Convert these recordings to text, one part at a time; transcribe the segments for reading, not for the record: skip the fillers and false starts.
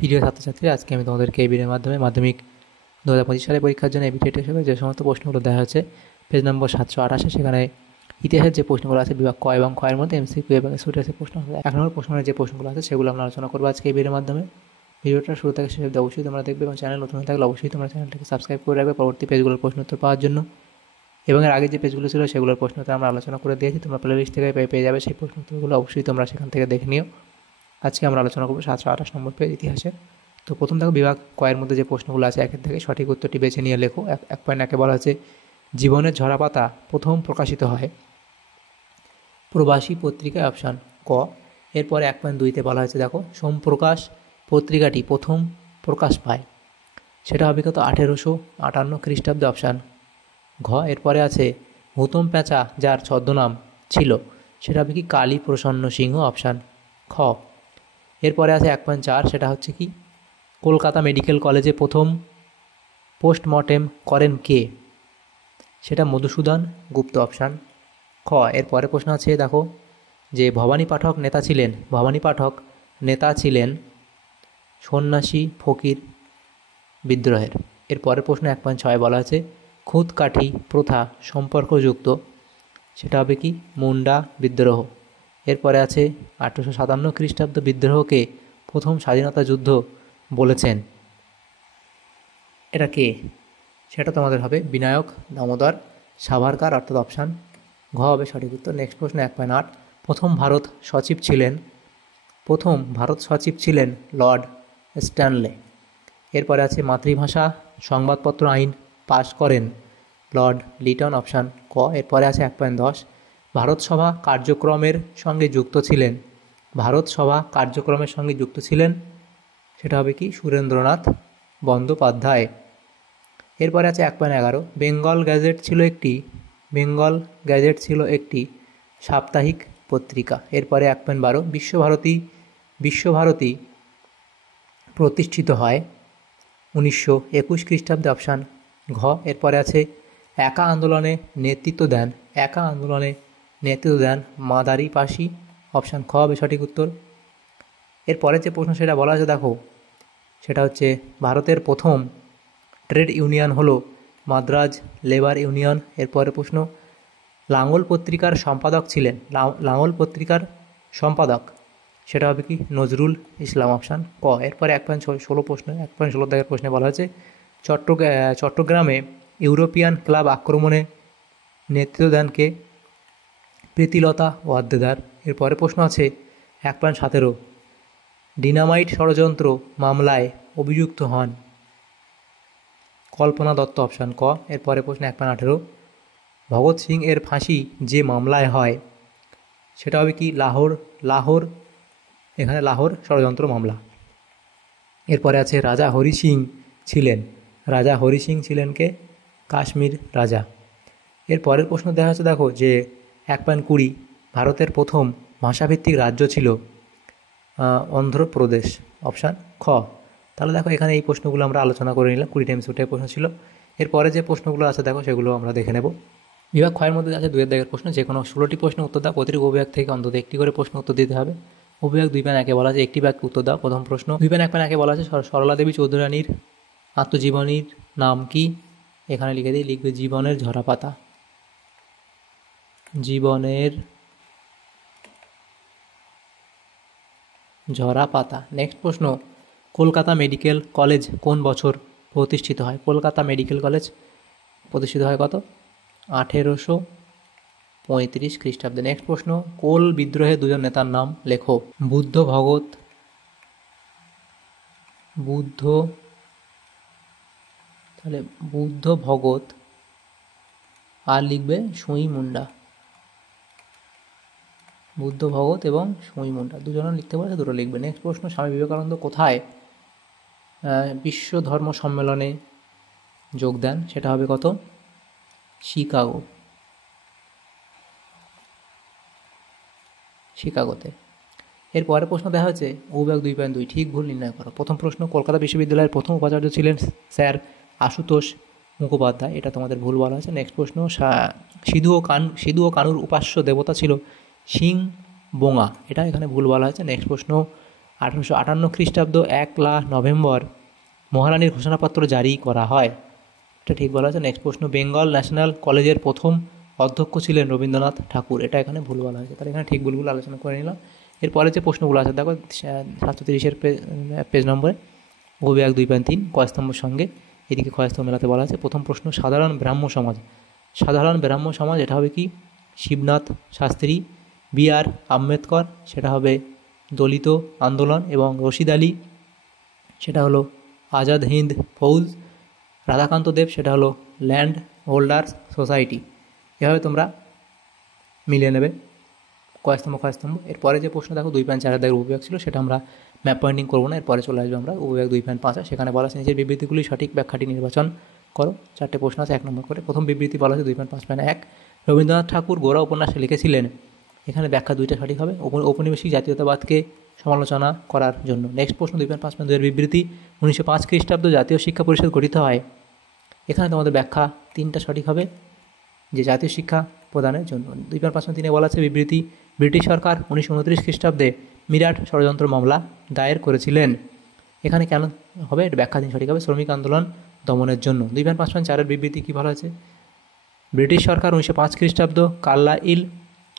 প্রিয় ছাত্রছাত্রী, আজকে আমি তোমাদেরকে এই ভিডিওর মাধ্যমে মাধ্যমিক 2025 সালের পরীক্ষার জন্য এবিটিএড হিসেবে যে সমস্ত প্রশ্নগুলো দেওয়া হয়েছে পেজ নম্বর 728, সেখানে ইতিহাসের যে প্রশ্নগুলো আছে বিভাগ ক এবং খয়ের মধ্যে এমসিকিউ এবং এসওটিএস প্রশ্ন আছে। 1 নম্বর প্রশ্নের যে প্রশ্নগুলো আছে সেগুলো আমরা আলোচনা করবো আজকে এই ভিডিওর মাধ্যমে। ভিডিওটা শুরু থেকে শেষ অবধি অবশ্যই তোমরা দেখবে এবং চ্যানেল নতুন হয়ে থাকলে অবশ্যই তোমরা চ্যানেলটাকে সাবস্ক্রাইব করে রাখবে পরবর্তী পেজগুলোর প্রশ্ন উত্তর পাওয়ার জন্য। এবং এর আগে যে পেজগুলো ছিল সেগুলোর প্রশ্ন উত্তর আমরা আলোচনা করে দিয়েছি, তোমরা প্লে লিস্ট থেকে পেয়ে যাবে সেই প্রশ্ন উত্তরগুলো, অবশ্যই তোমরা সেখান থেকে দেখে নিও। আজকে আমরা আলোচনা করবো 728 নম্বর পেজ ইতিহাসের। তো প্রথম দেখো বিভাগ কয়ের মধ্যে যে প্রশ্নগুলো আছে একের থেকে সঠিক উত্তরটি বেছে নিয়ে লেখো। 1.1 বলা হচ্ছে জীবনের ঝরাপাতা প্রথম প্রকাশিত হয় প্রবাসী পত্রিকায়, অপশান ক। এরপরে 1.2 বলা হয়েছে দেখো সোমপ্রকাশ পত্রিকাটি প্রথম প্রকাশ পায়, সেটা হবে কত 1858 খ্রিস্টাব্দে, অপশান ঘ। এরপরে আছে হুতম প্যাঁচা যার ছদ্মনাম ছিল, সেটা হবে কি কালী প্রসন্ন সিংহ, অপশান খ। এরপরে আছে 1.4, সেটা হচ্ছে কি কলকাতা মেডিকেল কলেজে প্রথম পোস্টমর্টেম করেন কে, সেটা মধুসূদন গুপ্ত, অপশান খ। এরপরে প্রশ্ন আছে দেখো যে ভবানী পাঠক নেতা ছিলেন সন্ন্যাসী ফকির বিদ্রোহের। এরপরের প্রশ্ন 1.6 বলা আছে খুঁতকাঠি প্রথা সম্পর্কযুক্ত, সেটা হবে কি মুন্ডা বিদ্রোহ। এরপরে আছে 1857 খ্রিস্টাব্দ বিদ্রোহকে প্রথম স্বাধীনতা যুদ্ধ বলেছেন, এটা কে, সেটা তোমাদের হবে বিনায়ক দামোদর সাভারকার, অর্থাৎ অপশান ঘ হবে সঠিক উত্তর। নেক্সট প্রশ্ন 1.8 প্রথম ভারত সচিব ছিলেন লর্ড স্ট্যানলে। এরপরে আছে মাতৃভাষা সংবাদপত্র আইন পাশ করেন লর্ড লিটন, অপশান ক। এরপরে আছে 1.10 ভারত সভা কার্যক্রমের সঙ্গে যুক্ত ছিলেন, সেটা হবে কি সুরেন্দ্রনাথ বন্দ্যোপাধ্যায়। এরপরে আছে 1.11 বেঙ্গল গ্যাজেট ছিল একটি সাপ্তাহিক পত্রিকা। এরপরে 1.12 বিশ্বভারতী প্রতিষ্ঠিত হয় 1921 খ্রিস্টাব্দে, অপশান ঘ। এরপরে আছে একা আন্দোলনে নেতৃত্ব দেন মাদারি পাশি, অপশান খ হবে সঠিক উত্তর। এরপরে যে প্রশ্ন সেটা বলা আছে দেখো, সেটা হচ্ছে ভারতের প্রথম ট্রেড ইউনিয়ন হলো মাদ্রাজ লেবার ইউনিয়ন। এরপরে প্রশ্ন লাঙ্গল পত্রিকার সম্পাদক, সেটা হবে কি নজরুল ইসলাম, অপশান ক। এরপরে 1.16 প্রশ্ন 1.16 দাগের প্রশ্নে বলা হয়েছে চট্টগ্রামে ইউরোপিয়ান ক্লাব আক্রমণে নেতৃত্ব দেন কে, প্রীতিলতা ওয়াদ্দেদার। এরপরে প্রশ্ন আছে 1.17 ডিনামাইট ষড়যন্ত্র মামলায় অভিযুক্ত হন কল্পনা দত্ত, অপশান ক। এরপরে প্রশ্ন 1.18 ভগৎ সিং এর ফাঁসি যে মামলায় হয়, সেটা হবে কি লাহোর ষড়যন্ত্র মামলা। এরপরে আছে রাজা হরি সিং ছিলেন কে, কাশ্মীর রাজা। এর পরের প্রশ্ন দেখা যাচ্ছে দেখো যে 1.20 ভারতের প্রথম ভাষাভিত্তিক রাজ্য ছিল অন্ধ্রপ্রদেশ, অপশান খ। তাহলে দেখো এখানে এই প্রশ্নগুলো আমরা আলোচনা করে নিলাম, 20 টাইমস ওটাই প্রশ্ন ছিল। এরপরে যে প্রশ্নগুলো আছে দেখো সেগুলো আমরা দেখে নেব। বিভাগ ক্ষয়ের মধ্যে আছে 2 দাগের প্রশ্ন, যে কোনো 16টি প্রশ্ন উত্তর দাও, প্রতিটি উপবিভাগ থেকে অন্তত একটি করে প্রশ্ন উত্তর দিতে হবে। উপবিভাগ 2.1 বলা আছে একটি বাক্যে উত্তর দাও। প্রথম প্রশ্ন 2.1 বলা আছে সরলা দেবী চৌধুরানীর আত্মজীবনীর নাম কি, এখানে লিখবে জীবনের ঝরাপাতা। নেক্সট প্রশ্ন কলকাতা মেডিকেল কলেজ কোন বছর প্রতিষ্ঠিত হয়, কলকাতা মেডিকেল কলেজ প্রতিষ্ঠিত হয় কত 1835 খ্রিস্টাব্দে। নেক্সট প্রশ্ন কোল বিদ্রোহে 2জন নেতার নাম লেখো, বুদ্ধ ভগত আর লিখবে সুই মুন্ডা, বুদ্ধ ভগত এবং সুই মুন্ডা, দুজনে লিখতে পারে, দুটো লিখবে। নেক্সট প্রশ্ন স্বামী বিবেকানন্দ কোথায় বিশ্ব ধর্ম সম্মেলনে যোগ দেন, সেটা হবে কত শিকাগোতে। এরপরে প্রশ্ন দেখা হচ্ছে উপবিভাগ 2.2 ঠিক ভুল নির্ণয় করো। প্রথম প্রশ্ন কলকাতা বিশ্ববিদ্যালয়ের প্রথম উপাচার্য ছিলেন স্যার আশুতোষ মুখোপাধ্যায়, এটা তোমাদের ভুল বলা হয়েছে। নেক্সট প্রশ্ন সিধু ও কানুর উপাস্য দেবতা ছিল সিং বোঙা, এটা এখানে ভুল বলা হয়েছে। নেক্সট প্রশ্ন 1858 খ্রিস্টাব্দ 1 নভেম্বর মহারানীর ঘোষণাপত্র জারি করা হয়। এটা ঠিক বলা আছে। নেক্সট প্রশ্ন, বেঙ্গল ন্যাশনাল কলেজের প্রথম অধ্যক্ষ ছিলেন রবীন্দ্রনাথ ঠাকুর। এটা এখানে ভুল বলা হয়েছে, তাহলে এখানে ঠিক ভুলগুলো আলোচনা করে নিলাম। এরপরে যে প্রশ্নগুলো আছে দেখো 730 পেজ নম্বরে ও-বিভাগ 2.3 কয়স্তম্ভের সঙ্গে এদিকে কয়স্তম্ভ মেলাতে বলা আছে। প্রথম প্রশ্ন, সাধারণ ব্রাহ্ম সমাজ। সাধারণ ব্রাহ্ম সমাজ এটা হবে কি? শিবনাথ শাস্ত্রী, বি.আর. আম্বেদকর সেটা হবে দলিত আন্দোলন, এবং রশিদ আলী সেটা হলো আজাদ হিন্দ ফৌজ, রাধাকান্ত দেব সেটা হলো ল্যান্ড হোল্ডার্স সোসাইটি। এভাবে তোমরা মিলিয়ে নেবে কয়স্তম্ভ। এরপরে যে প্রশ্ন দেখো 2.4 দাগের উপবিভাগ ছিল, সেটা আমরা ম্যাপ পয়েন্টিং করবো না, এরপরে চলে আসবে আমরা উপবিভাগ 2.5। সেখানে বলা আছে নিজের বিবৃতিগুলি সঠিক ব্যাখ্যাটি নির্বাচন করো। 4টে প্রশ্ন আছে 1 নম্বর করে। প্রথম বিবৃতি বলা আছে 2.5.1 রবীন্দ্রনাথ ঠাকুর গোরা উপন্যাসে লিখেছিলেন। এখানে ব্যাখ্যা 2টা সঠিক হবে, ঔপনিবেশিক জাতীয়তাবাদকে সমালোচনা করার জন্য। নেক্সট প্রশ্ন 2.5.2 বিবৃতি 1905 খ্রিস্টাব্দ জাতীয় শিক্ষা পরিষদ গঠিত হয়। এখানে তোমাদের ব্যাখ্যা 3টা সঠিক হবে, যে জাতীয় শিক্ষা প্রদানের জন্য। 2.5.3 বলা আছে বিবৃতি ব্রিটিশ সরকার 1929 খ্রিস্টাব্দে মিরাট ষড়যন্ত্র মামলা দায়ের করেছিলেন। এখানে কেন হবে? এটা ব্যাখ্যা 3 সঠিক হবে, শ্রমিক আন্দোলন দমনের জন্য। 2.5.4 বিবৃতি কী বলা আছে? ব্রিটিশ সরকার 1905 খ্রিস্টাব্দ কার্লাইল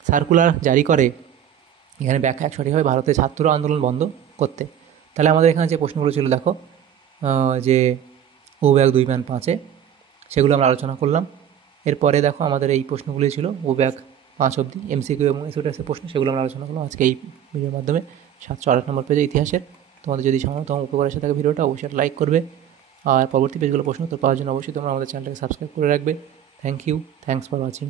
সার্কুলার জারি করে। এখানে ব্যাখ্যা 1 সঠিক হবে, ভারতে ছাত্র আন্দোলন বন্ধ করতে। তাহলে আমাদের এখানে যে প্রশ্নগুলো ছিল দেখো, যে ও-বিভাগ 2.5 সেগুলো আমরা আলোচনা করলাম। এরপরে দেখো আমাদের এই প্রশ্নগুলি ছিল ও-বিভাগ 5 অবধি এমসিকিউ এবং এসওটিএসের প্রশ্ন, সেগুলো আমরা আলোচনা করলাম আজকে এই ভিডিওর মাধ্যমে। 708 নম্বর পেজে ইতিহাসের। তোমাদের যদি তখন উপকার এসে থাকে ভিডিওটা অবশ্যই লাইক করবে, আর পরবর্তী পেজগুলো প্রশ্ন উত্তর পাওয়ার জন্য অবশ্যই তোমরা আমাদের চ্যানেলটাকে সাবস্ক্রাইব করে রাখবে। Thank you, thanks for watching.